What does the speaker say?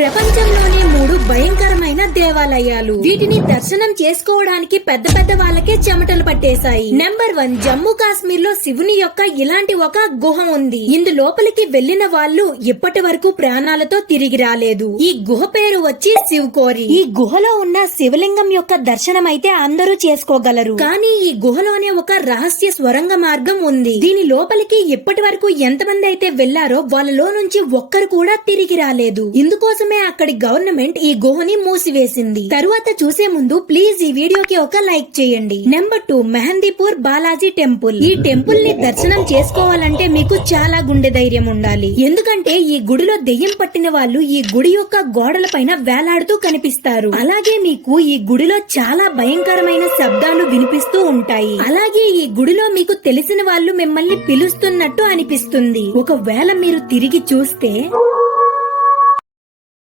ప్రపంచంలోనే 3 భయంకరమైన దేవాలయాలు. వీటిని దర్శనం చేసుకోవడానికి పెద్ద పెద్ద వాళ్ళకే చెమటలు పట్టేశాయి. నెంబర్ 1, జమ్మూ కాశ్మీర్ లో శివుని యొక్క ఇలాంటి ఒక గుహ ఉంది. ఇందు లోపలికి వెళ్లిన వాళ్ళు ఇప్పటి వరకు ప్రాణాలతో తిరిగి రాలేదు. ఈ గుహ పేరు వచ్చి శివకోరి. ఈ గుహలో ఉన్న శివలింగం యొక్క దర్శనం అయితే అందరూ చేసుకోగలరు. కానీ ఈ గుహలోనే ఒక రహస్య స్వరంగ మార్గం ఉంది. దీని లోపలికి ఇప్పటి వరకు ఎంతమంది అయితే వెళ్లారో వాళ్ళలో నుంచి ఒక్కరు కూడా తిరిగి రాలేదు. ఇందుకోసమే అక్కడి గవర్నమెంట్ ఈ గుహని మూసివేసింది. తరువాత చూసే ముందు ప్లీజ్ ఈ వీడియోకి ఒక లైక్ చేయండి. Number 2, Mehandipur Balaji temple. ఈ టెంపుల్ ని దర్శనం చేసుకోవాలంటే మీకు చాలా గుండె ధైర్యం ఉండాలి. ఎందుకంటే ఈ గుడిలో దెయ్యం పట్టిన వాళ్ళు ఈ గుడి యొక్క గోడల పైన వేలాడుతూ కనిపిస్తారు. అలాగే మీకు ఈ గుడిలో చాలా భయంకరమైన శబ్దాలు వినిపిస్తూ ఉంటాయి. అలాగే ఈ గుడిలో మీకు తెలిసిన వాళ్ళు మిమ్మల్ని పిలుస్తున్నట్టు అనిపిస్తుంది. ఒకవేళ మీరు తిరిగి చూస్తే